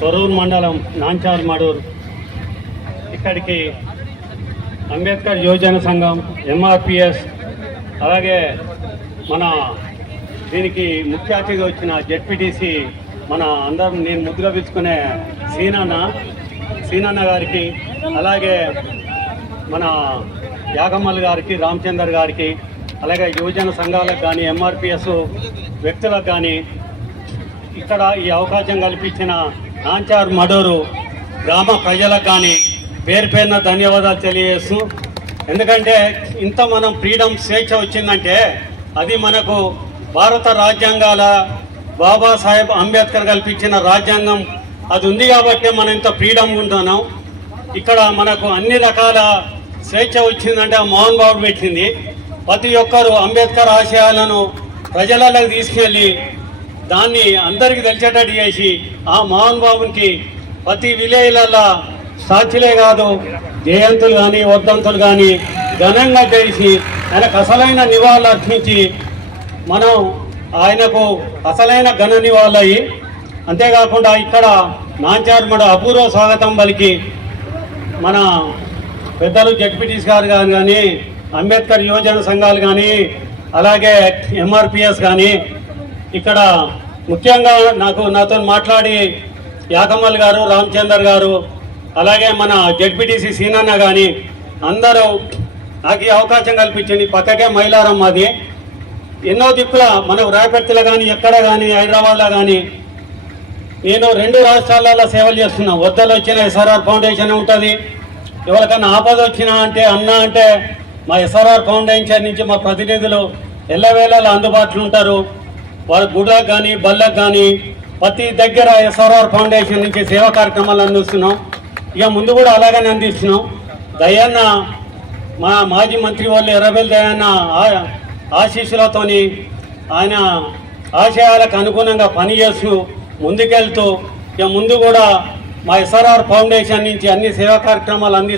తొరూరు మండలం నాంచాల్ మడూర్. ఇక్కడికి అంబేద్కర్ యువజన సంఘం ఎంఆర్పిఎస్ అలాగే మన దీనికి ముఖ్య అతిథి వచ్చిన జెడ్పీటీసీ మన అందరం నేను ముద్దుగా పిలుచుకునే సీనన్న సీనన్న గారికి అలాగే మన యాగమ్మల్ గారికి రామచందర్ గారికి అలాగే యువజన సంఘాలకు కానీ ఎంఆర్పిఎస్ వ్యక్తులకు కానీ ఇక్కడ ఈ అవకాశం కల్పించిన కాంచార్ మడూరు గ్రామ ప్రజలకు కానీ పేరు పేరున ధన్యవాదాలు తెలియజేస్తూ ఎందుకంటే ఇంత మనం ఫ్రీడమ్ స్వేచ్ఛ వచ్చిందంటే అది మనకు భారత రాజ్యాంగాల బాబాసాహెబ్ అంబేద్కర్ కల్పించిన రాజ్యాంగం అది ఉంది కాబట్టి మనం ఇంత ఫ్రీడమ్ ఉంటున్నాం. ఇక్కడ మనకు అన్ని రకాల స్వేచ్ఛ వచ్చిందంటే ఆ మోహన్ బాబు పెట్టింది. ప్రతి ఒక్కరు అంబేద్కర్ ఆశయాలను ప్రజలలోకి తీసుకెళ్ళి దాన్ని అందరికి తెలిసేటట్టు చేసి ఆ మోహన్ ప్రతి విలేజ్లలో సాక్షులే కాదు జయంతులు కానీ వర్ధంతులు కానీ ఘనంగా చేసి ఆయనకు అసలైన నివాళులు అర్పించి మనం ఆయనకు అసలైన ఘన నివాళులు అయ్యి అంతేకాకుండా ఇక్కడ నాంచార్మడ అపూర్వ స్వాగతం పలికి మన పెద్దలు జడ్పీటీస్ గారు కానీ కానీ అంబేద్కర్ యువజన సంఘాలు కానీ అలాగే ఎంఆర్పిఎస్ కానీ ఇక్కడ ముఖ్యంగా నాకు నాతో మాట్లాడి యాకమ్మల్ గారు రామచందర్ గారు అలాగే మన జడ్పీటీసీ సీనన్న కానీ అందరూ నాకు ఈ అవకాశం కల్పించింది పక్కకే మైలారం అది ఎన్నో దిక్కుల మన రాయపర్తిలో కానీ ఎక్కడ కానీ హైదరాబాద్లో కానీ నేను రెండు రాష్ట్రాలలో సేవలు చేస్తున్నా. వద్దలు వచ్చిన ఎస్ఆర్ఆర్ ఫౌండేషన్ ఉంటుంది. ఎవరికన్నా ఆపద వచ్చినా అంటే అన్న అంటే మా ఎస్ఆర్ఆర్ ఫౌండేషన్ నుంచి మా ప్రతినిధులు ఎల్లవేళలా అందుబాటులో ఉంటారు. వాళ్ళ గుడకు కానీ బల్లకు కానీ ప్రతి దగ్గర ఎస్ఆర్ఆర్ ఫౌండేషన్ నుంచి సేవా కార్యక్రమాలు అందిస్తున్నాం. ఇక ముందు కూడా అలాగనే అందిస్తున్నాం. దయాన్న మా మాజీ మంత్రి వాళ్ళు ఎర్రబెల్ దయాన్న ఆ- ఆశీస్సులతోని ఆయన ఆశయాలకు అనుగుణంగా పనిచేస్తూ ముందుకెళ్తూ ఇక ముందు కూడా మా ఎస్ఆర్ఆర్ ఫౌండేషన్ నుంచి అన్ని సేవా కార్యక్రమాలు అందిస్తాం.